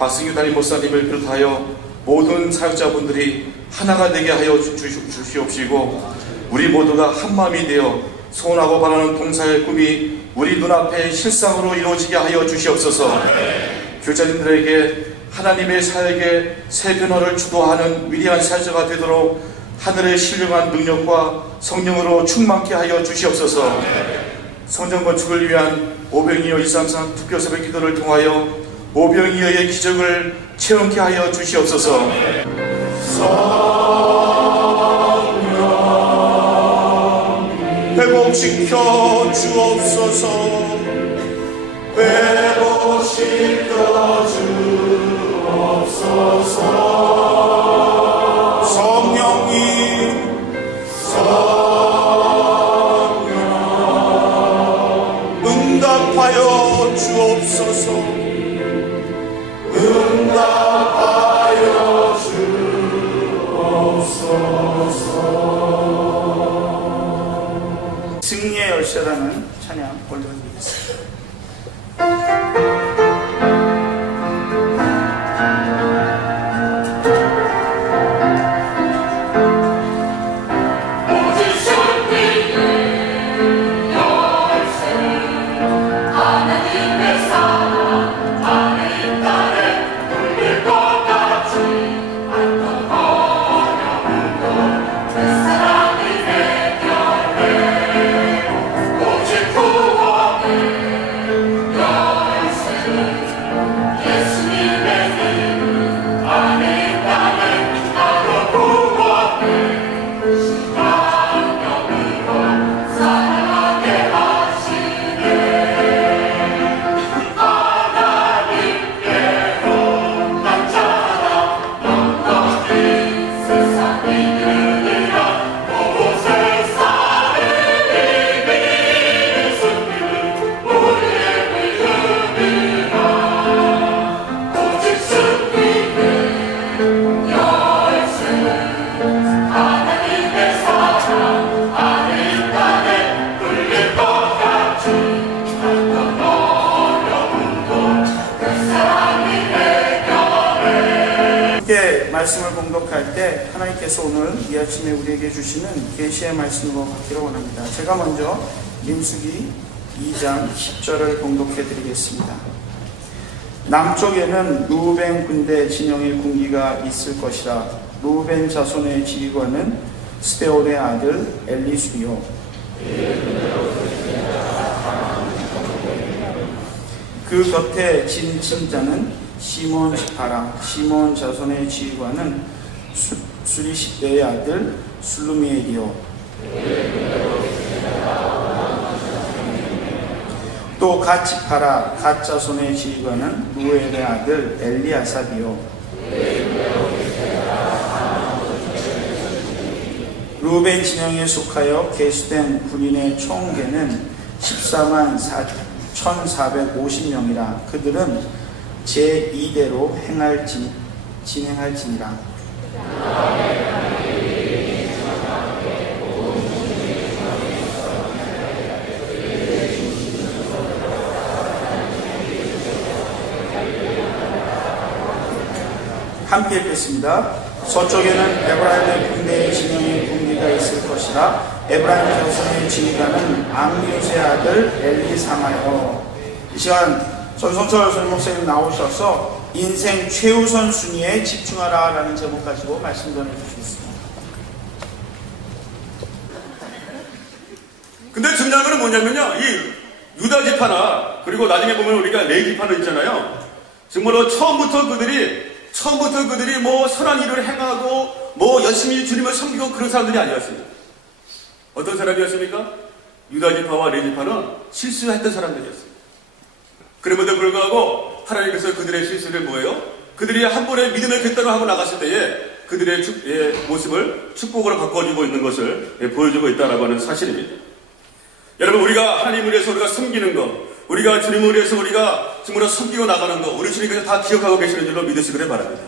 박승규 담임 목사님을 비롯하여 모든 사역자분들이 하나가 되게 하여 주시옵시고, 우리 모두가 한마음이 되어 소원하고 바라는 동사의 꿈이 우리 눈앞에 실상으로 이루어지게 하여 주시옵소서. 교자님들에게 하나님의 사역에 새 변화를 주도하는 위대한 사역자가 되도록 하늘의 신령한 능력과 성령으로 충만케 하여 주시옵소서. 성전 건축을 위한 오병이어 233 특별새벽 기도를 통하여 오병이어의 기적을 체험케 하여 주시옵소서. 회복시켜 주옵소서. 회복시켜 주옵소서. 성령님, 응답하여 주옵소서. 응답하여 주옵소서. 승리의 열쇠라는 찬양 올려드리겠습니다. 말씀을 봉독할 때 하나님께서 오늘 이 아침에 우리에게 주시는 계시의 말씀으로 받기를 원합니다. 제가 먼저 민수기 2장 10절을 봉독해 드리겠습니다. 남쪽에는 르우벤 군대 진영의 군기가 있을 것이라. 르우벤 자손의 지휘관은 스데올의 아들 엘리수요. 그 곁에 진자는 시몬 지파라. 시몬 자손의 지휘관은 수리십대의 아들 술루미엘이요. 또 갓 지파라. 갓 자손의 지휘관은 루엘의 아들 엘리아삽이요. 루벤 진영에 속하여 계수된 군인의 총계는 14만 1,450명이라. 그들은 제2대로 진행할지니라. 함께 읽겠습니다. 서쪽에는 에브라임의 군대의 진영의 군기가 있을 것이라. 에브라임 자손의 지휘관은 암미우스의 아들 엘리사마요. 이 시간 전성철 선목사님 나오셔서 인생 최우선 순위에 집중하라 라는 제목 가지고 말씀 전해주시겠습니다. 근데 중요한 건 뭐냐면요, 이 유다 지파나 그리고 나중에 보면 우리가 레위 지파는 있잖아요. 정말로 처음부터 그들이 뭐 선한 일을 행하고 뭐 열심히 주님을 섬기고 그런 사람들이 아니었습니다. 어떤 사람이었습니까? 유다 지파와 레위 지파는 실수했던 사람들이었습니다. 그럼에도 불구하고 하나님께서 그들의 실수를 뭐예요? 그들이 한 번에 믿음의 결단을 하고 나갔을 때에 그들의 모습을 축복으로 바꿔주고 있는 것을 보여주고 있다라고 하는 사실입니다. 여러분, 우리가 하나님을 위해서 우리가 섬기는 것, 우리가 주님을 위해서 우리가 정말로 섬기고 나가는 것, 우리 주님께서 다 기억하고 계시는 줄로 믿으시기를 바랍니다.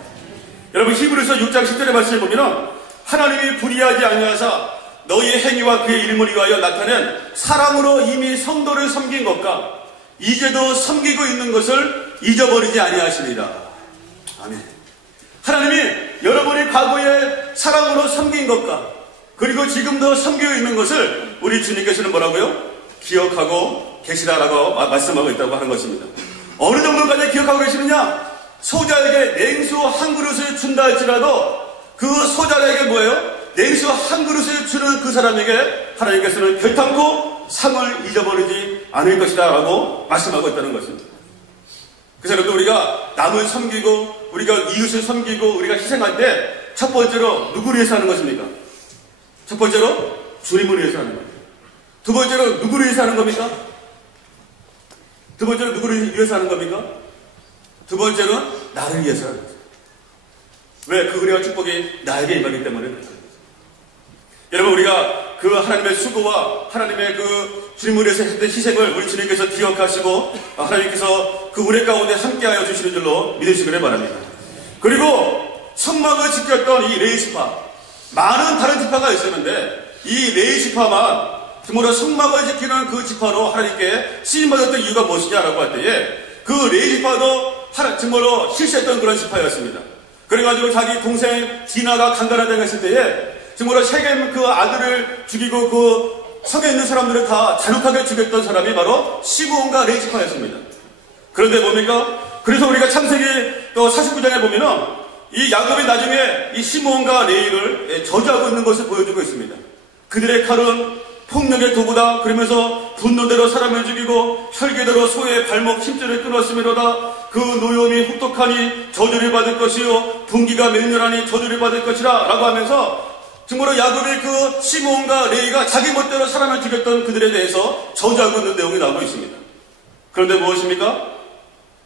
여러분, 히브리서 6장 10절의 말씀을 보면 하나님이 불의하지 아니하사 너희의 행위와 그의 이름을 위하여 나타낸 사랑으로 이미 성도를 섬긴 것과 이제도 섬기고 있는 것을 잊어버리지 아니하시니라. 아멘. 하나님이 여러분이 과거에 사랑으로 섬긴 것과 그리고 지금도 섬기고 있는 것을 우리 주님께서는 뭐라고요? 기억하고 계시다라고 말씀하고 있다고 하는 것입니다. 어느 정도까지 기억하고 계시느냐? 소자에게 냉수 한 그릇을 준다 할지라도 그 소자에게 뭐예요? 냉수 한 그릇을 주는 그 사람에게 하나님께서는 결탄코 상을 잊어버리지 않을 것이다 라고 말씀하고 있다는 것입니다. 그래서 여러분 우리가 남을 섬기고 우리가 이웃을 섬기고 우리가 희생할 때 첫 번째로 누구를 위해서 하는 것입니까? 첫 번째로 주님을 위해서 하는 겁니다. 두 번째로 누구를 위해서 하는 겁니까? 두 번째로 누구를 위해서 하는 겁니까? 두 번째는 나를 위해서 하는 거죠. 왜? 그 은혜와 축복이 나에게 임하기 때문에 그렇죠. 여러분 우리가 그 하나님의 수고와 하나님의 그 주님을 위해서 했던 희생을 우리 주님께서 기억하시고 하나님께서 그 은혜 가운데 함께하여 주시는 줄로 믿으시기를 바랍니다. 그리고 성막을 지켰던 이 레위지파, 많은 다른 지파가 있었는데 이 레위지파만 정말로 성막을 지키는 그 지파로 하나님께 쓰임받았던 이유가 무엇이냐라고 할 때에 그 레위지파도 정말로 실수했던 그런 지파였습니다. 그래가지고 자기 동생 디나가 강간을 당했을 때에 정말로 세겜 그 아들을 죽이고 그 성에 있는 사람들을 다 잔혹하게 죽였던 사람이 바로 시므온과 레위지파였습니다. 그런데 뭡니까? 그래서 우리가 창세기 또 49장에 보면은 이 야곱이 나중에 이 시므온과 레위를 저주하고 있는 것을 보여주고 있습니다. 그들의 칼은 폭력의 도구다. 그러면서 분노대로 사람을 죽이고 혈기대로 소의 발목 힘줄을 끊었으므로다. 그 노여움이 혹독하니 저주를 받을 것이요 분기가 맹렬하니 저주를 받을 것이라 라고 하면서 정말로 야곱의 그 시므온과 레위가 자기 멋대로 사람을 죽였던 그들에 대해서 저주하고 있는 내용이 나오고 있습니다. 그런데 무엇입니까?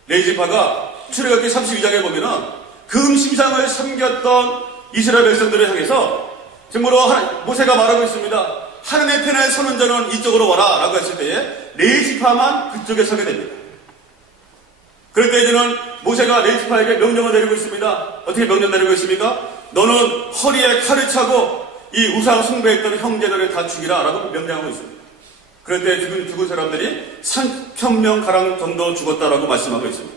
레위지파가 출애굽기 32장에 보면은 금심상을 섬겼던 이스라엘 백성들을 향해서 정말로 모세가 말하고 있습니다. 하나님의 편에 서는 자는 이쪽으로 와라 라고 했을 때에 레위지파만 그쪽에 서게 됩니다. 그럴 때 이제는 모세가 레위지파에게 명령을 내리고 있습니다. 어떻게 명령 내리고 있습니까? 너는 허리에 칼을 차고 이 우상 숭배했던 형제들을 다 죽이라 라고 명령하고 있습니다. 그럴 때 죽은 사람들이 3,000명 가량 정도 죽었다라고 말씀하고 있습니다.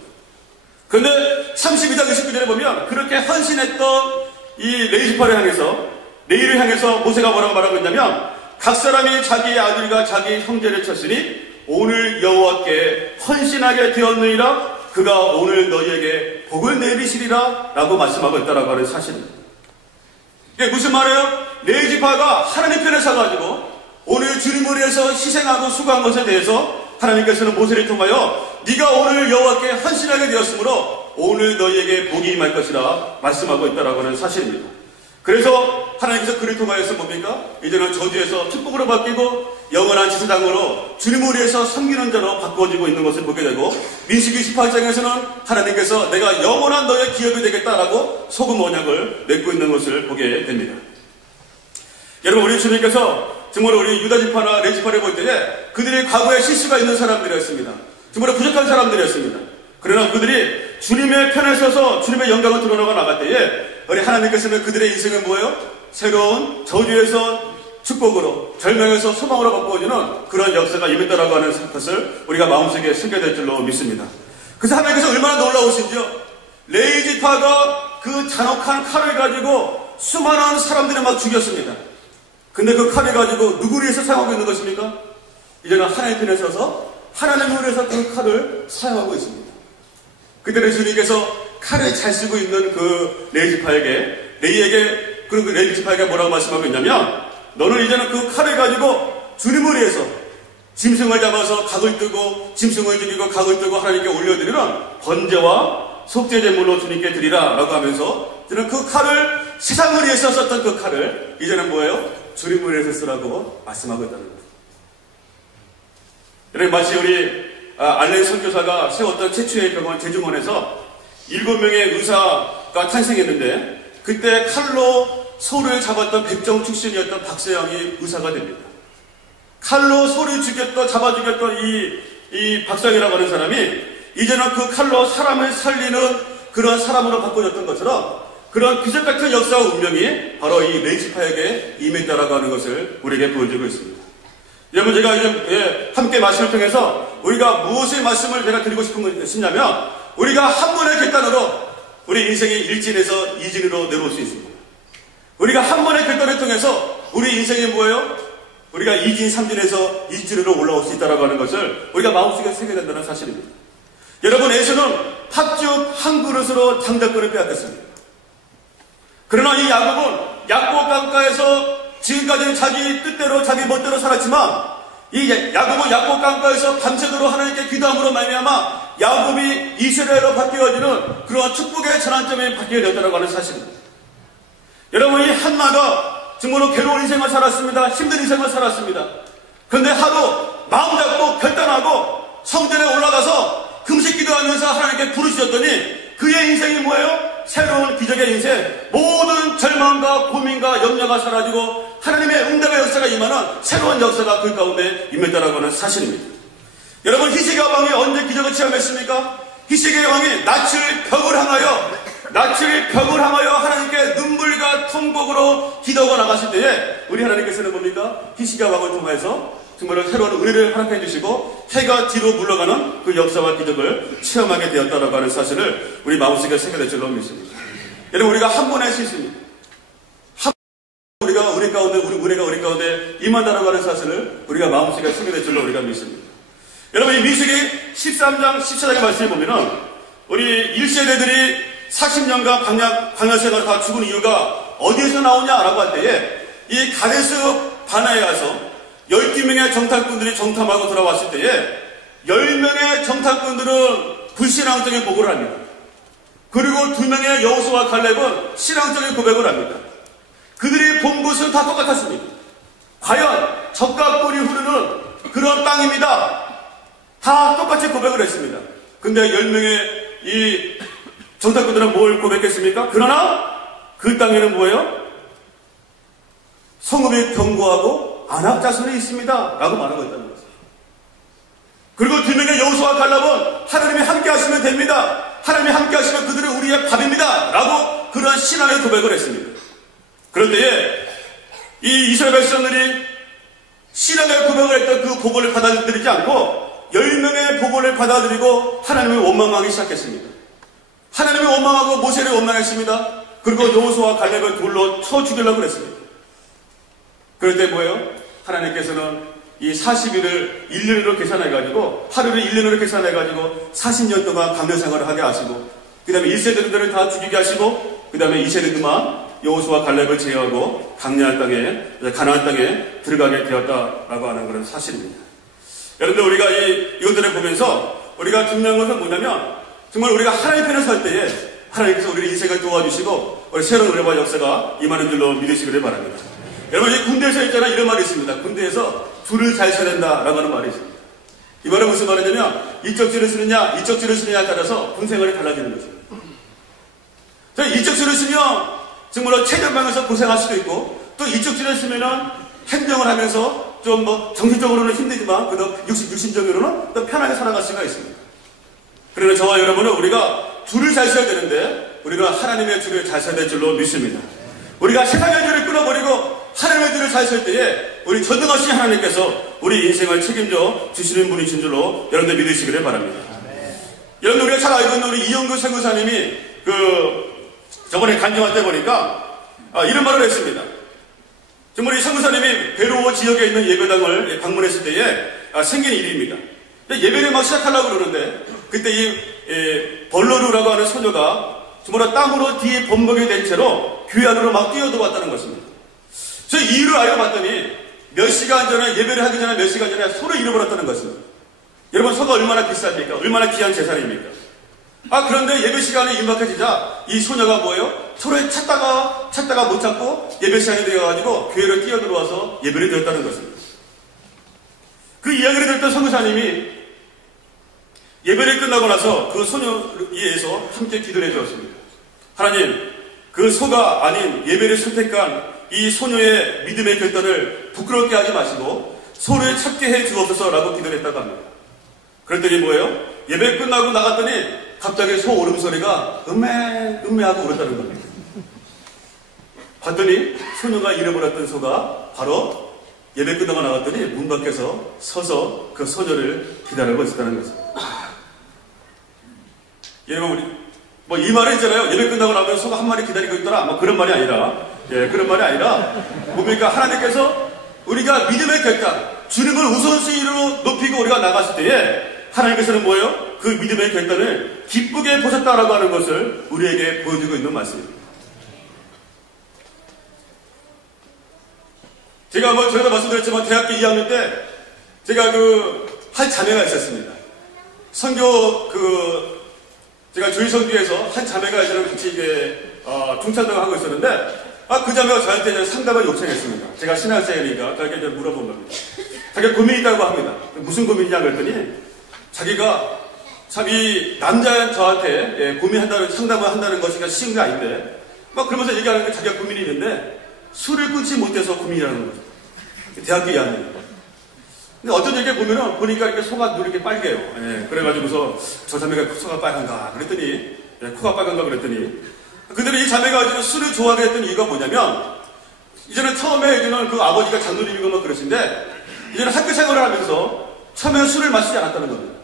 그런데 32장 29절에 보면 그렇게 헌신했던 이 레위지파를 향해서 레위를 향해서 모세가 뭐라고 말하고 있냐면 각 사람이 자기의 아들과 자기 형제를 쳤으니 오늘 여호와께 헌신하게 되었느니라. 그가 오늘 너희에게 복을 내리시리라 라고 말씀하고 있다라고 하는 사실입니다. 이게 무슨 말이에요? 레위지파가 하나님 편에 서가지고 오늘 주님을 위해서 희생하고 수고한 것에 대해서 하나님께서는 모세를 통하여 네가 오늘 여호와께 헌신하게 되었으므로 오늘 너희에게 복이 임할 것이라 말씀하고 있다라고 하는 사실입니다. 그래서 하나님께서 그를 통하여서 뭡니까? 이제는 저주에서 축복으로 바뀌고 영원한 지사장으로 주님을 위해서 섬기는 자로 바꿔지고 있는 것을 보게 되고 민수기 18장에서는 하나님께서 내가 영원한 너의 기업이 되겠다라고 소금 언약을 맺고 있는 것을 보게 됩니다. 여러분 우리 주님께서 정말 우리 유다지파나 레위지파를 볼 때에 그들이 과거에 실수가 있는 사람들이었습니다. 정말 부족한 사람들이었습니다. 그러나 그들이 주님의 편에 서서 주님의 영광을 드러나가 나갈 때에 우리 하나님께서는 그들의 인생은 뭐예요? 새로운 저주에서 축복으로 절망에서 소망으로 바꾸어지는 그런 역사가 임했다라고 하는 것을 우리가 마음속에 새겨야 될 줄로 믿습니다. 그래서 하나님께서 얼마나 놀라우신지요. 레위지파가 그 잔혹한 칼을 가지고 수많은 사람들을 막 죽였습니다. 근데 그 칼을 가지고 누구를 위해서 사용하고 있는 것입니까? 이제는 하나님 편에 서서 하나님을 위해서 그 칼을 사용하고 있습니다. 그때는 주님께서 칼을 잘 쓰고 있는 그 레위에게 그런 그 레위지파에게 뭐라고 말씀하고 있냐면 너는 이제는 그 칼을 가지고 주님을 위해서 짐승을 잡아서 각을 뜨고 짐승을 죽이고 각을 뜨고 하나님께 올려드리는 번제와 속죄제물로 주님께 드리라 라고 하면서 이제는 그 칼을 세상을 위해서 썼던 그 칼을 이제는 뭐예요? 주님을 위해서 쓰라고 말씀하고 있다는 거예요. 여러분 마치 우리 알렌 선교사가 세웠던 최초의 병원 제주원에서 7명의 의사가 탄생했는데 그때 칼로 소를 잡았던 백정 출신이었던 박서영이 의사가 됩니다. 칼로 소를 잡아 죽였던 이 박서영이라고 하는 사람이 이제는 그 칼로 사람을 살리는 그런 사람으로 바꿔졌던 것처럼 그런 기적 같은 역사와 운명이 바로 이 레위지파에게 임했다라고 하는 것을 우리에게 보여주고 있습니다. 여러분 제가 이제 함께 말씀을 통해서 우리가 무엇의 말씀을 제가 드리고 싶냐면 우리가 한 번의 결단으로 우리 인생이 1진에서 2진으로 내려올 수 있습니다. 우리가 한 번의 결단을 통해서 우리 인생이 뭐예요? 우리가 2진, 3진에서 2진으로 올라올 수 있다는 하는 것을 우리가 마음속에 새겨야 된다는 사실입니다. 여러분, 에서는 팥죽 한 그릇으로 장작권을 빼앗겼습니다. 그러나 이 야곱은 약복 강가에서 지금까지는 자기 뜻대로 자기 멋대로 살았지만 이 야곱은 약복 강가에서 밤새도록 하나님께 기도함으로 말미암아 야곱이 이스라엘로 바뀌어지는 그러한 축복의 전환점이 바뀌게 되었다고 하는 사실입니다. 여러분, 이 한마가 정말로 괴로운 인생을 살았습니다. 힘든 인생을 살았습니다. 그런데 하루 마음 잡고 결단하고 성전에 올라가서 금식 기도하면서 하나님께 부르짖었더니 그의 인생이 뭐예요? 새로운 기적의 인생, 모든 절망과 고민과 염려가 사라지고 하나님의 응답의 역사가 임하는 새로운 역사가 그 가운데 임했다라고 하는 사실입니다. 여러분, 히스기야 왕이 언제 기적을 체험했습니까? 히스기야 왕이 낯을 벽을 향하여 하나님께 눈물과 통곡으로 기도하고 나갔을 때에 우리 하나님께서는 뭡니까? 히스기야 왕을 통해서 정말로 새로운 은혜를 허락해 주시고 해가 뒤로 물러가는 그 역사와 기적을 체험하게 되었다라고 하는 사실을 우리 마음속에 새겨낼 줄로 믿습니다. 여러분, 우리가 한 번에 할 수 있습니다. 우리가 우리 가운데, 우리 은혜가 우리 가운데 임한다라고 하는 사실을 우리가 마음속에 새겨낼 줄로 우리가 믿습니다. 여러분, 이 민수기 13장 14장의 말씀을 보면은 우리 1세대들이 40년간 광야 생활을 다 죽은 이유가 어디에서 나오냐라고 할 때에 이 가데스 바나에 가서 12명의 정탐꾼들이 정탐하고 돌아왔을 때에 10명의 정탐꾼들은 불신앙적인 보고를 합니다. 그리고 2명의 여호수아와 갈렙은 신앙적인 고백을 합니다. 그들이 본 곳은 다 똑같았습니다. 과연 젖과 꿀이 흐르는 그런 땅입니다. 다 똑같이 고백을 했습니다. 근데 10명의 이 정탐꾼들은 뭘 고백했습니까? 그러나 그 땅에는 뭐예요? 성읍이 견고하고 안압자손이 있습니다 라고 말하고 있다는 거죠. 그리고 2명의 여호수아와 갈렙은 하나님이 함께 하시면 됩니다. 하나님이 함께 하시면 그들은 우리의 밥입니다 라고 그러한 신앙의 고백을 했습니다. 그럴 때에 이 이스라엘 백성들이 신앙의 고백을 했던 그 복을 받아들이지 않고 10명의 복을 받아들이고 하나님을 원망하기 시작했습니다. 하나님을 원망하고 모세를 원망했습니다. 그리고 여호수아와 갈렙을 돌로 쳐 죽이려고 했습니다. 그럴 때 뭐예요? 하나님께서는 이 40일을 1년으로 계산해가지고 하루를 1년으로 계산해가지고 40년 동안 강력 생활을 하게 하시고 그 다음에 1세대들을 다 죽이게 하시고 그 다음에 2세대들만 여호수아와 갈렙을 제어하고 강렬한 땅에 가나안 땅에 들어가게 되었다라고 하는 그런 사실입니다. 여러분들, 우리가 이것들을 보면서 우리가 중요한 것은 뭐냐면 정말 우리가 하나님 편에 설 때에 하나님께서 우리의 인생을 도와주시고 우리 새로운 은혜와 역사가 임하는 줄로 믿으시기를 바랍니다. 여러분, 이 군대에서 있잖아 이런 말이 있습니다. 군대에서 줄을 잘 서야 된다라고 하는 말이 있습니다. 이 말은 무슨 말이냐면 이쪽 줄을 쓰느냐 이쪽 줄을 쓰느냐에 따라서 군 생활이 달라지는 거죠. 이쪽 줄을 쓰면 정말로 체력방에서 고생할 수도 있고 또 이쪽 줄을 쓰면은 행정을 하면서 좀 정신적으로는 힘들지만 그래도 육신적으로는 또 편하게 살아갈 수가 있습니다. 그러나 저와 여러분은 우리가 줄을 잘 서야 되는데 우리가 하나님의 줄을 잘 서야 될 줄로 믿습니다. 우리가 세상의 줄을 끊어버리고 하나님의 줄을 잘 설 때에 우리 전능하신 하나님께서 우리 인생을 책임져 주시는 분이신 줄로 여러분들 믿으시기를 바랍니다. 여러분, 우리가 잘 알고 있는 우리 이영규 선교사님이 저번에 간증할 때 보니까 이런 말을 했습니다. 정말 이 선교사님이 베로워 지역에 있는 예배당을 방문했을 때에 생긴 일입니다. 예배를 막 시작하려고 그러는데 그때 이 벌로루라고 하는 소녀가 정말 땀으로 뒤에 범벅이 된 채로 교회 안으로 막 뛰어들어왔다는 것입니다. 저 이유를 알아봤더니 몇 시간 전에 예배를 하기 전에 몇 시간 전에 소를 잃어버렸다는 것입니다. 여러분, 소가 얼마나 비쌉니까? 얼마나 귀한 재산입니까? 그런데 예배 시간에 임박해지자 이 소녀가 뭐예요? 소를 찾다가 못 찾고 예배 시간이 되어가지고 교회로 뛰어들어와서 예배를 드렸다는 것입니다. 그 이야기를 듣던 선교사님이 예배를 끝나고 나서 그 소녀를 위해서 함께 기도를 해주었습니다. 하나님, 그 소가 아닌 예배를 선택한 이 소녀의 믿음의 결단을 부끄럽게 하지 마시고 소를 찾게 해 주옵소서라고 기도를 했다고 합니다. 그랬더니 뭐예요? 예배 끝나고 나갔더니 갑자기 소 울음소리가 음매하고 울었다는 겁니다. 봤더니 소녀가 잃어버렸던 소가 바로 예배 끝나고 나갔더니 문 밖에서 서서 그 소녀를 기다리고 있었다는 것입니다. 여러분, 뭐 이 말은 있잖아요. 예배 끝나고 나면 소가 한 마리 기다리고 있더라. 뭐 그런 말이 아니라, 그런 말이 아니라, 뭡니까? 하나님께서 우리가 믿음의 결단, 주님을 우선순위로 높이고 우리가 나갔을 때에 하나님께서는 뭐예요? 그 믿음의 결단을 기쁘게 보셨다라고 하는 것을 우리에게 보여주고 있는 말씀입니다. 제가 뭐 전에도 말씀드렸지만 대학교 2학년 때 제가 한 자매가 있었습니다. 선교 제가 조희성교에서 한 자매가 저랑 같이 중창단을 하고 있었는데 그 자매가 저한테 상담을 요청했습니다. 제가 신학생이니까 저에게 물어본 겁니다. 자기가 고민이 있다고 합니다. 무슨 고민이냐 그랬더니 자기가 참 이 남자 저한테 상담을 한다는 것이 쉬운 게 아닌데 막 그러면서 얘기하는 게 자기가 고민이 있는데 술을 끊지 못해서 고민이라는 거죠. 대학교 2학년. 근데 어떤 얘기를 보니까 이렇게 소가 이렇게 빨개요. 그래가지고서 저 자매가 소가 빨간가 그랬더니 코가 빨간가 그랬더니 그들은 이 자매가 이제는 술을 좋아하게 했던 이유가 뭐냐면 이제는 처음에 이제는 그 아버지가 장로님이고 막 그러신데 이제는 학교 생활을 하면서 처음에는 술을 마시지 않았다는 겁니다.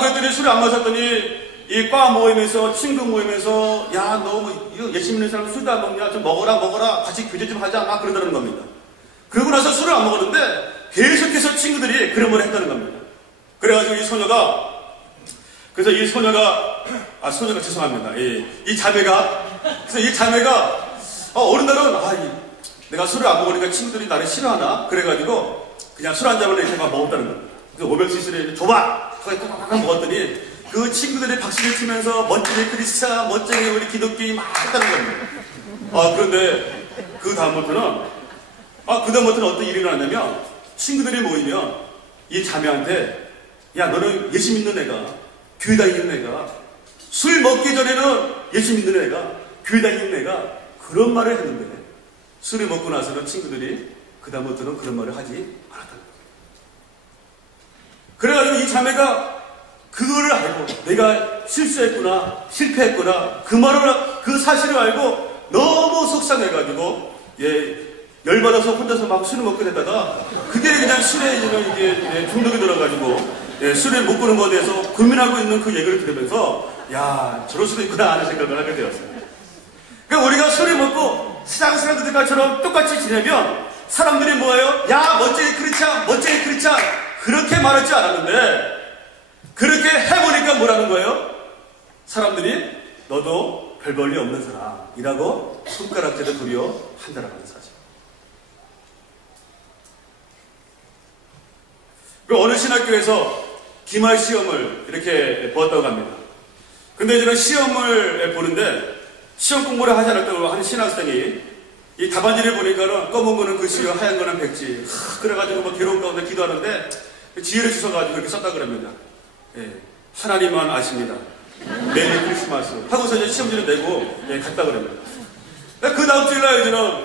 그랬더니 술을 안 마셨더니 이 과 모임에서 친구 모임에서 야 너 뭐 예수 믿는 사람 술도 안 먹냐 좀 먹어라 같이 교제 좀 하자 막 그러다는 겁니다. 그러고 나서 술을 안 먹었는데 계속해서 친구들이 그런 말 했다는 겁니다. 그래가지고 이 소녀가 죄송합니다. 이 자매가 어느 날은 내가 술을 안 먹으니까 친구들이 나를 싫어하나 그래가지고 그냥 술 한 잔을 이렇게 막 먹었다는 겁니다. 그래서 500cc를 줘봐 꽉꽉 먹었더니 그 친구들이 박수를 치면서 멋쟁이 크리스찬 멋쟁이 우리 기독교인 막 했다는 겁니다. 그런데 그 다음부터는 어떤 일이 일어났냐면 친구들이 모이면 이 자매한테 야 너는 예수 믿는 애가 교회 다니는 애가 술 먹기 전에는 예수 믿는 애가 교회 다니는 애가 그런 말을 했는데 술을 먹고 나서는 친구들이 그 다음부터는 그런 말을 하지 않았다는 거예요. 그래가지고 이 자매가 그거를 알고 내가 실수했구나 실패했구나 그 사실을 알고 너무 속상해가지고 열받아서 혼자서 막 술을 먹게 됐다가 그게 그냥 술에 이게 중독이 들어가지고 술을 못 끄는 것에 대해서 고민하고 있는 그 얘기를 들으면서 야 저럴 수도 있구나 하는 생각을 하게 되었어요. 그러니까 우리가 술을 먹고 세상 사람들처럼 똑같이 지내면 사람들이 뭐예요? 야 멋쟁이 크리스찬 그렇게 말할 줄 알았는데 그렇게 해보니까 뭐라는 거예요? 사람들이 너도 별 볼일 없는 사람이라고 손가락질을 도리어 한다라는 사실. 어느 신학교에서 기말 시험을 이렇게 보았다고 합니다. 근데 이제는 시험을 보는데 시험 공부를 하지 않았다고 하는 신학생이 이 답안지를 보니까는 검은 거는 글씨고 하얀 거는 백지. 그래가지고 뭐 괴로운 가운데 기도하는데 지혜를 주셔가지고 이렇게 썼다 그럽니다. 하나님만 아십니다. 메리 크리스마스. 하고서 이제 시험지를 내고 갔다 그럽니다. 그 다음 주일날 이제는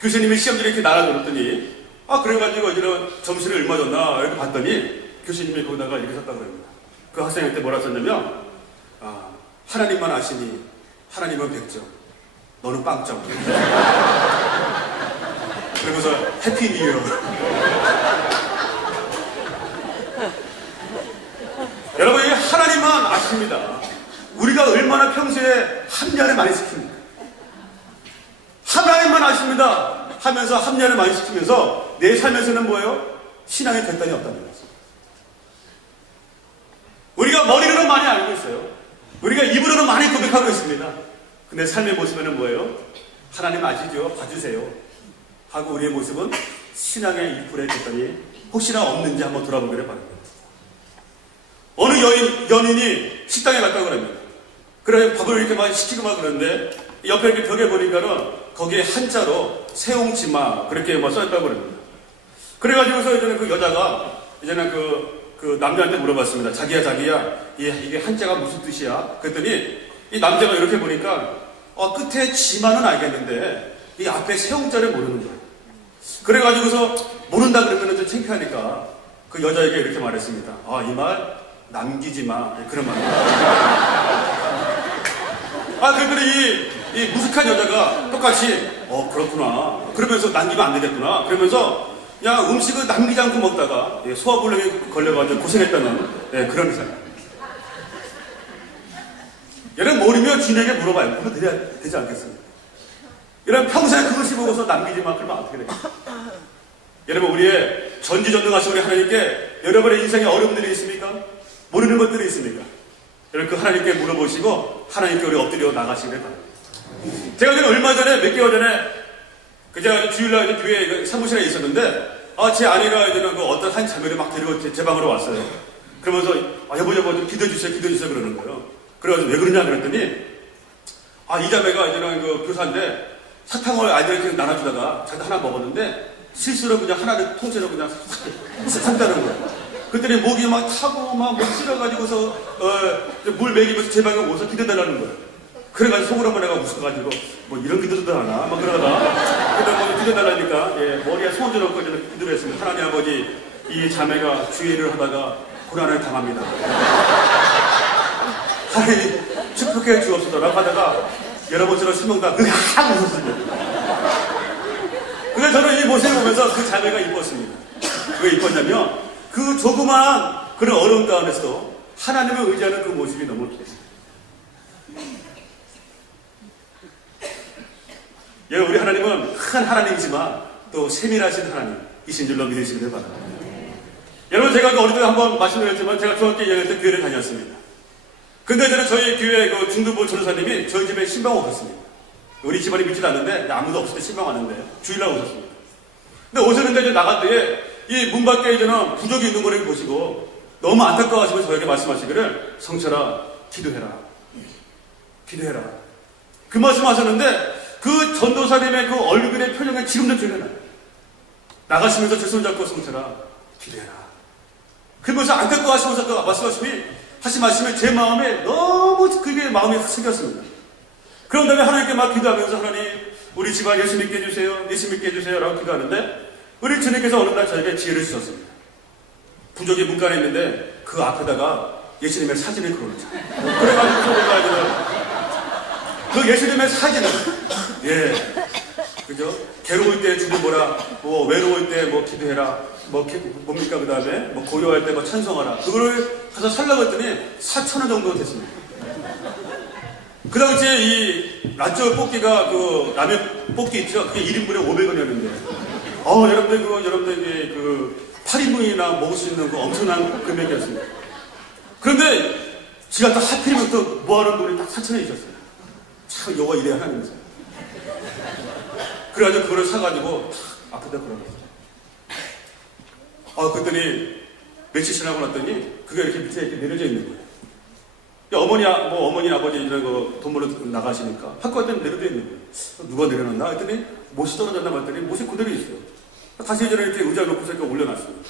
교수님이 시험지를 이렇게 나눠줬더니 그래가지고 이제는 점수를 얼마 줬나 이렇게 봤더니 교수님이 거기다가 이렇게 썼다 그럽니다. 그 학생한테 뭐라 썼냐면 하나님만 아시니 하나님은 100점 너는 빵점. 그러면서 해피 뉴 이어. 여러분 이 하나님만 아십니다. 우리가 얼마나 평소에 합리화를 많이 시킵니까? 하나님만 아십니다 하면서 합리화를 많이 시키면서 내 삶에서는 뭐예요? 신앙의 결단이 없다는 거죠. 우리가 머리로는 많이 알고 있어요. 우리가 입으로는 많이 고백하고 있습니다. 근데 삶의 모습에는 뭐예요? 하나님 아시죠? 봐주세요 하고 우리의 모습은 신앙의 2%의 결단이 혹시나 없는지 한번 돌아보기를 바랍니다. 어느 연인이 식당에 갔다고 그럽니다. 그래 밥을 이렇게 많이 시키고 막 그러는데 옆에 이렇게 벽에 보니까는 거기에 한자로 세옹지마 그렇게 뭐 써있다고 그럽니다. 그래가지고서 이제는 그 여자가 이제는 그 남자한테 물어봤습니다. 자기야 이게 한자가 무슨 뜻이야? 그랬더니 이 남자가 이렇게 보니까 끝에 지마는 알겠는데 이 앞에 세옹자를 모르는 거예요. 그래가지고서 모른다 그러면 좀 창피하니까 그 여자에게 이렇게 말했습니다. 이 말 남기지 마. 그런 말. 그랬더니 이 무식한 여자가 똑같이 그렇구나. 그러면서 남기면 안 되겠구나. 그러면서 그냥 음식을 남기지 않고 먹다가 소화불량에 걸려가지고 고생했다는 그런 사람. 여러분 모르면 주님에게 물어봐요. 물어도 되지 않겠습니까? 여러분 평생 그것이 보고서 남기지만 그러면 어떻게 되겠습니까? 여러분 우리의 전지전능하신 우리 하나님께 여러분의 인생에 어려움들이 있습니까? 모르는 것들이 있습니까? 여러분 그 하나님께 물어보시고 하나님께 우리 엎드려 나가시길 바랍니다. 제가 얼마 전에 몇 개월 전에 제가 주일날 교회 사무실에 있었는데 제 아내가 어떤 한 자매를 막 데리고 제 방으로 왔어요. 그러면서 여보 좀 기도해주세요 그러는 거예요. 그래가지고 왜 그러냐 그랬더니 이 자매가 그 교사인데 사탕을 아이들에게 나눠주다가 자기도 하나 먹었는데 실수로 그냥 하나를 통째로 그냥 샀다는 거예요. 그랬더니 목이 막 타고 막 목 찔러가지고서 물 먹이면서 제 방에 오서 기도해달라는 거예요. 그래가지고 속으로 한번 내가 웃어가지고 뭐 이런 기도도 하나 막 그러다가 그때 뭐 기도해달라니까 머리에 손 얹어놓고 기도를 했습니다. 하나님 아버지 이 자매가 주의를 하다가 고난을 당합니다. 하나님 축복해 주옵소서라고 하다가 여러분처럼 실명다 그게 하고 웃었습니다. 근데 저는 이 모습을 보면서 그 자매가 이뻤습니다. 왜 이뻤냐면 그 조그만 그런 어려운 가운데서도 하나님을 의지하는 그 모습이 너무 기뻤습니다. 여러분 우리 하나님은 큰 하나님이지만 또 세밀하신 하나님이신 줄로 믿으시길 바랍니다. 여러분 제가 어릴 때 한번 말씀드렸지만 제가 중학교 2학년 때 교회를 다녔습니다. 근데 저는 저희 교회 그 중등부 전도사님이 저희 집에 신방 오셨습니다. 우리 집안이 믿지도 않는데 아무도 없을 때 신방 왔는데 주일날 오셨습니다. 근데 오셨는데 이제 나갈 때에 이 문 밖에 이제는 부적이 있는 거를 보시고 너무 안타까워하시면서 저에게 말씀하시기를 성철아 기도해라. 그 말씀하셨는데 그 전도사님의 그 얼굴의 표정이 지금도 기억나요. 나가시면서 제 손 잡고 성철아 기도해라. 그러면서 안타까워하시면서 그 하신 말씀이 제 마음에 너무 그게 마음이 생겼습니다. 그런 다음에 하나님께 막 기도하면서 하나님 우리 집안 예수 믿게 해주세요. 예수 믿게 해주세요. 라고 기도하는데 우리 주님께서 어느 날 저에게 지혜를 주셨습니다. 부적이 문간에 있는데 그 앞에다가 예수님의 사진을 걸어놓자. 그래가지고 내가 그 예수님의 사진을 그죠? 괴로울 때 주님 보라, 뭐 외로울 때 뭐 기도해라, 뭡니까 그 다음에 뭐 고요할 때 뭐 찬송하라. 그거를 가서 살라고 했더니 4,000원 정도 됐습니다. 그 당시에 이 라쩌 뽑기가 그 라면 뽑기 있죠? 그게 1인분에 500원이었는데 여러분들 그 8인분이나 먹을 수 있는 그 엄청난 금액이었습니다. 그런데 지가 딱 하필이면 또 모아놓은 돈이 딱 4,000원이 있었어요. 참 여호와 이래 하나님이세요. 그래가지고 그거를 사가지고 탁 앞에다 걸어놨어요. 그랬더니 며칠 지나고 났더니 그게 이렇게 밑에 이렇게 내려져 있는 거예요. 어머니 아버지 이런 거 돈 벌러 나가시니까 학교 갈 때는 내려져 있는 거예요. 누가 내려놨나 했더니 못이 떨어졌나 봤더니 못이 그대로 있어요. 다시 이제 이렇게 의자 놓고서 이렇게 올려놨습니다.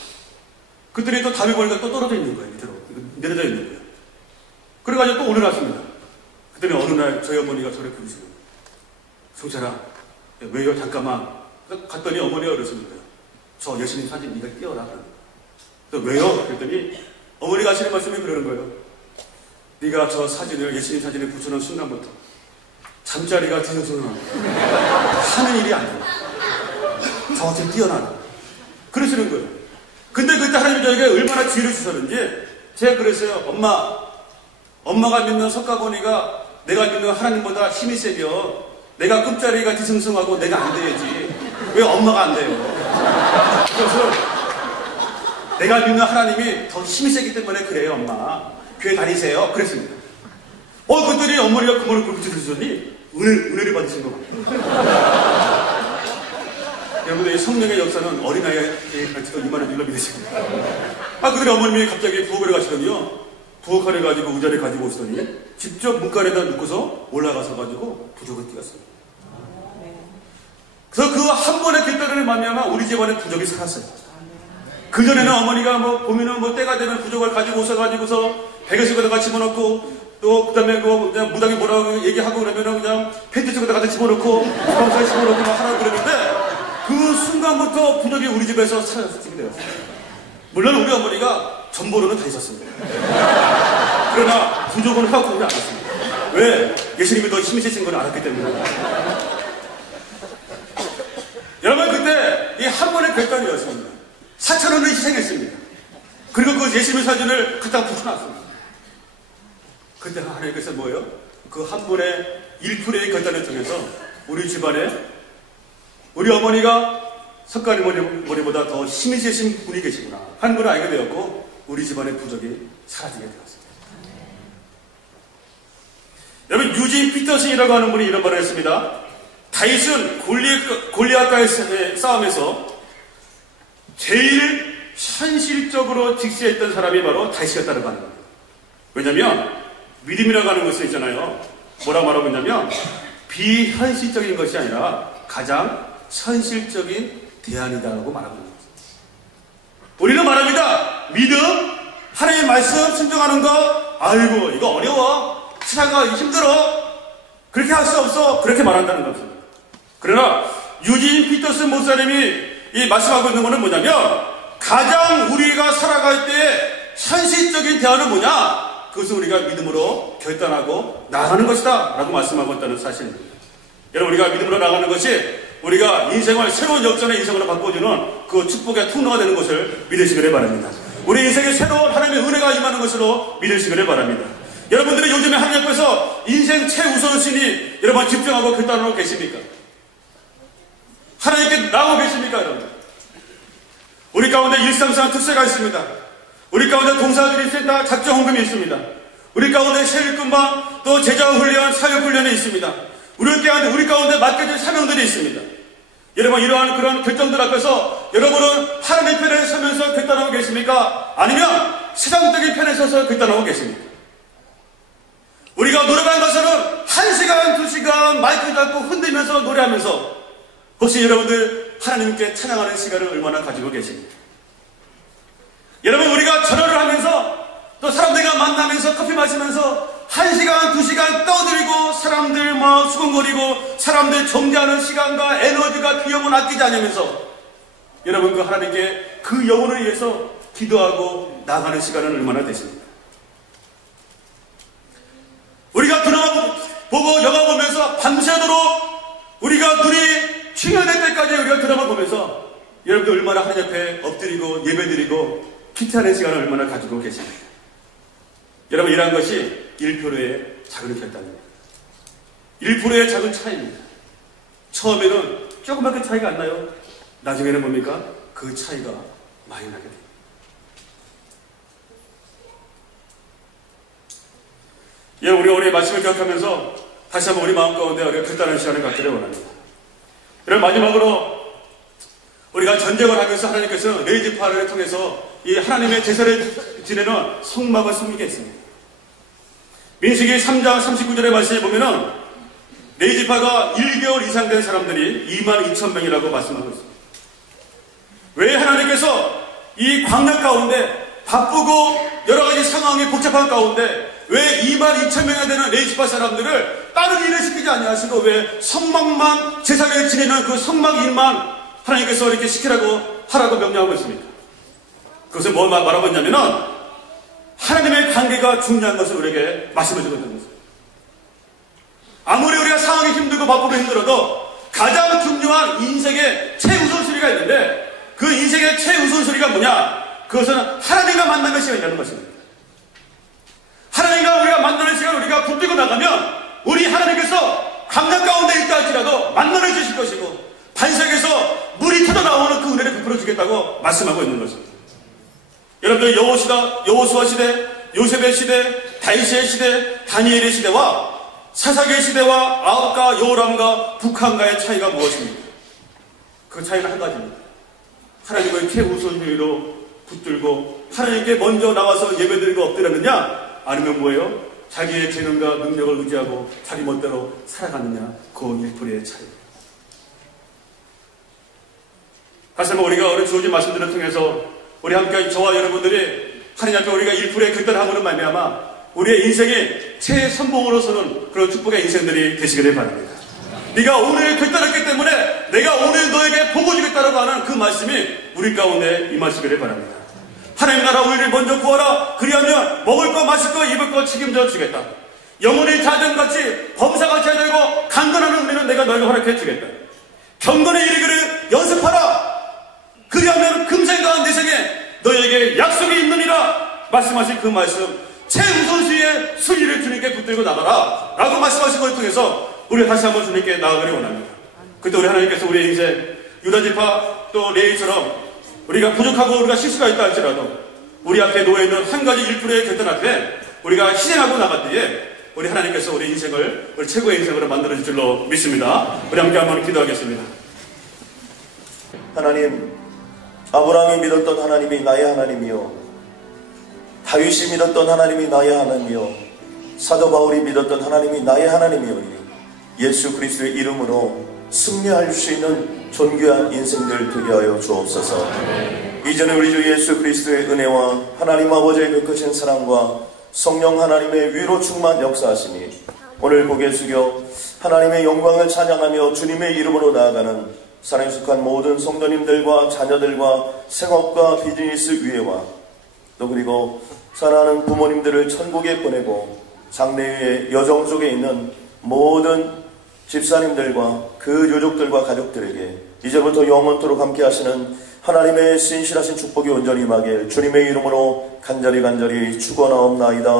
그랬더니 또 담배 보니까 또 떨어져 있는 거예요. 밑으로 내려져 있는 거예요. 그래가지고 또 올려놨습니다. 그랬더니 어느 날 저희 어머니가 저를 부르시는 거예요. 성철아 왜요? 잠깐만. 갔더니 어머니가 그러십니다. 저 예수님 사진 네가 띄워라. 왜요? 그랬더니 어머니가 하시는 말씀이 그러는 거예요. 네가 저 사진을 예수님 사진에 붙여놓은 순간부터 잠자리가 뒤숭숭하고 하는 일이 아니야. 저 좀 띄워놔라. 그러시는 거예요. 근데 그때 하나님이 저에게 얼마나 지혜를 주셨는지 제가 그랬어요. 엄마가 믿는 석가모니가 내가 믿는 하나님보다 힘이 세며 내가 끝자리가 뒤숭숭하고 내가 안 돼야지. 왜 엄마가 안 돼요? 그래서 내가 믿는 하나님이 더 힘이 세기 때문에 그래요, 엄마. 교회 다니세요. 그랬습니다. 그랬더니 어머니가 그 말을 그렇게 들으셨더니 은혜를 받으신 것 같아요. 여러분들 성령의 역사는 어린아이가 이만한 일로 믿으시고 그들의 어머님이 갑자기 부엌에 가시더니요. 부엌하래 가지고 의자를 가지고 오시더니 직접 문간에다 놓고서 올라가서 가지고 부적을 띄웠어요. 그래서 그 한 번의 길다림을 말미암아 우리 집안에 부적이 살았어요. 그전에는 어머니가 보면은 때가 되면 부적을 가지고 오셔가지고서 베개 속에다가 집어넣고 또 그다음에 그냥 무당이 뭐라고 얘기하고 그러면은 그냥 팬티 속에다가 집어넣고 주방사에 집어넣고 막 하라고 그러는데 그 순간부터 부적이 우리 집에서 사라지게 되었어요. 물론 우리 어머니가 전보로는 다 있었습니다. 그러나 부적은 해갖고 오지 않았습니다. 왜? 예수님이 더 힘이 세신 걸 알았기 때문에. 여러분 그때 이 한 번의 결단이었습니다. 4,000원을 희생했습니다. 그리고 그 예수님의 사진을 갖다가 붙여놨습니다. 그때 하나님께서 뭐예요? 그 한 분의 1%의 결단을 통해서 우리 집안에 우리 어머니가 석가리 머리보다 더 힘이 세신 분이 계시구나 한 분을 알게 되었고 우리 집안의 부적이 사라지게 되었습니다. 여러분 유진 피터슨이라고 하는 분이 이런 말을 했습니다. 다윗은 골리앗과의 싸움에서 제일 현실적으로 직시했던 사람이 바로 다윗이었다는 겁니다. 왜냐하면 믿음이라고 하는 것은 있잖아요. 뭐라고 말하고 있냐면 비현실적인 것이 아니라 가장 현실적인 대안이다라고 말하고 있는 거죠. 우리는 말합니다. 믿음, 하나님의 말씀 순종하는 거, 아이고 이거 어려워, 세상가 힘들어, 그렇게 할 수 없어, 그렇게 말한다는 겁니다. 그러나 유진 피터슨 목사님이 이 말씀하고 있는 것은 뭐냐면 가장 우리가 살아갈 때 현실적인 대안은 뭐냐? 그것은 우리가 믿음으로 결단하고 나아가는 것이다 라고 말씀하고 있다는 사실입니다. 여러분 우리가 믿음으로 나아가는 것이 우리가 인생을 새로운 역전의 인생으로 바꿔주는 그 축복의 통로가 되는 것을 믿으시기를 바랍니다. 우리 인생에 새로운 하나님의 은혜가 임하는 것으로 믿으시기를 바랍니다. 여러분들이 요즘에 하나님 앞에서 인생 최우선순위 여러분 집중하고 결단하고 계십니까? 하나님께 나오고 계십니까 여러분? 우리 가운데 일상상 특세가 있습니다. 우리 가운데 동사들이 있습니다. 작정 헌금이 있습니다. 우리 가운데 세일금방 또 제자훈련, 사역훈련이 있습니다. 우리 가운데 맡겨진 사명들이 있습니다. 여러분 이러한 그런 결정들 앞에서 여러분은 하나님의 편에 서면서 결단하고 계십니까? 아니면 세상적인 편에 서서 결단하고 계십니까? 우리가 노래방 가서는 1시간, 2시간 마이크 잡고 흔들면서 노래하면서 혹시 여러분들 하나님께 찬양하는 시간을 얼마나 가지고 계십니까? 여러분 우리가 전화를 하면서 또 사람들과 만나면서 커피 마시면서 1시간, 2시간 떠들고 사람들 막 수근거리고 사람들 정죄하는 시간과 에너지가 그 영혼 아끼지 않으면서 여러분 그 하나님께 그 영혼을 위해서 기도하고 나가는 시간은 얼마나 되십니까? 우리가 드라마 보고 영화 보면서 밤새도록 우리가 눈이 충혈될 때까지 우리가 드라마 보면서 여러분들 얼마나 하나님 앞에 엎드리고 예배드리고 기도하는 시간을 얼마나 가지고 계십니까? 여러분 이러한 것이 1%의 작은 결단입니다. 1%의 작은 차이입니다. 처음에는 조그맣게 차이가 안 나요. 나중에는 뭡니까? 그 차이가 많이 나게 됩니다. 우리 오늘 말씀을 기억하면서 다시 한번 우리 마음 가운데 우리가 결단하는 시간을 갖기를 원합니다. 여러분 마지막으로 우리가 전쟁을 하면서 하나님께서 레위지파를 통해서 이 하나님의 제사를 지내는 성막을 섬기게 했습니다. 민수기 3장 39절의 말씀에 보면은 레위지파가 1개월 이상 된 사람들이 22,000명이라고 말씀하고 있습니다. 왜 하나님께서 이 광야 가운데 바쁘고 여러 가지 상황이 복잡한 가운데 왜 22,000명이 되는 레위지파 사람들을 다른 일을 시키지 아니하시고 왜 성막만 제사를 지내는 그 성막 일만 하나님께서 이렇게 시키라고 하라고 명령하고 있습니까? 그것을 뭘 말하고 있냐면은 하나님의 관계가 중요한 것을 우리에게 말씀해 주고 있는 것입니다. 아무리 우리가 상황이 힘들고 바쁘고 힘들어도 가장 중요한 인생의 최우선순위가 있는데 그 인생의 최우선순위가 뭐냐? 그것은 하나님과 만나는 시간이라는 것입니다. 하나님과 우리가 만나는 시간을 우리가 붙들고 나가면 우리 하나님께서 광야 가운데 있다 할지라도 만나는 주실 것이고 반석에서 물이 터져 나오는 그 은혜를 베풀어 주겠다고 말씀하고 있는 것입니다. 여러분들 여호수아 시대, 요셉의 시대, 다윗의 시대, 다니엘의 시대와 사사기의 시대와 아합과 여호람과 북한과의 차이가 무엇입니까? 그 차이는 한 가지입니다. 하나님을 최우선순위로 붙들고 하나님께 먼저 나와서 예배드리고 엎드렸느냐 아니면 뭐예요? 자기의 재능과 능력을 의지하고 자기 멋대로 살아가느냐 그 1%의 차이입니다. 다시 한번 우리가 오늘 주어진 말씀들을 통해서 우리 함께 저와 여러분들이 하나님 앞에 우리가 1%의 결단함으로 말미암아 우리의 인생의 최선봉으로서는 그런 축복의 인생들이 되시기를 바랍니다. 네가 오늘 결단했기 때문에 내가 오늘 너에게 복을 주겠다라고 하는 그 말씀이 우리 가운데 임하시기를 바랍니다. 하나님 나라 우리를 먼저 구하라. 그리하면 먹을 거 마실 거 입을 거 책임져 주겠다. 영혼의 자전같이 범사같이 해야 되고 강건하는 우리는 내가 너에게 허락해 주겠다. 경건에 이르기를 연습하라. 그리하면 금생과 내생에 너에게 약속이 있느니라 말씀하신 그 말씀 최우선시의 순위를 주님께 붙들고 나가라 라고 말씀하신 것을 통해서 우리 다시 한번 주님께 나아가기 원합니다. 그때 우리 하나님께서 우리의 인생 유다지파 또 레위처럼 우리가 부족하고 우리가 실수가 있다 할지라도 우리 앞에 놓여있는 한 가지 1%의 결단 앞에 우리가 희생하고 나갈 때에 우리 하나님께서 우리 인생을 우리 최고의 인생으로 만들어줄 줄로 믿습니다. 우리 함께 한번 기도하겠습니다. 하나님, 아브라함이 믿었던 하나님이 나의 하나님이요, 다윗이 믿었던 하나님이 나의 하나님이요, 사도 바울이 믿었던 하나님이 나의 하나님이오니 예수 그리스도의 이름으로 승리할 수 있는 존귀한 인생들 되게 하여 주옵소서. 이전에 우리 주 예수 그리스도의 은혜와 하나님 아버지의 그 크신 사랑과 성령 하나님의 위로 충만 역사하시니 오늘 고개 숙여 하나님의 영광을 찬양하며 주님의 이름으로 나아가는 사랑에 속한 모든 성도님들과 자녀들과 생업과 비즈니스 위에와 또 그리고 사랑하는 부모님들을 천국에 보내고 장래의 여정 속에 있는 모든 집사님들과 그 유족들과 가족들에게 이제부터 영원토록 함께 하시는 하나님의 신실하신 축복이 온전히 임하길 주님의 이름으로 간절히 축원하옵나이다.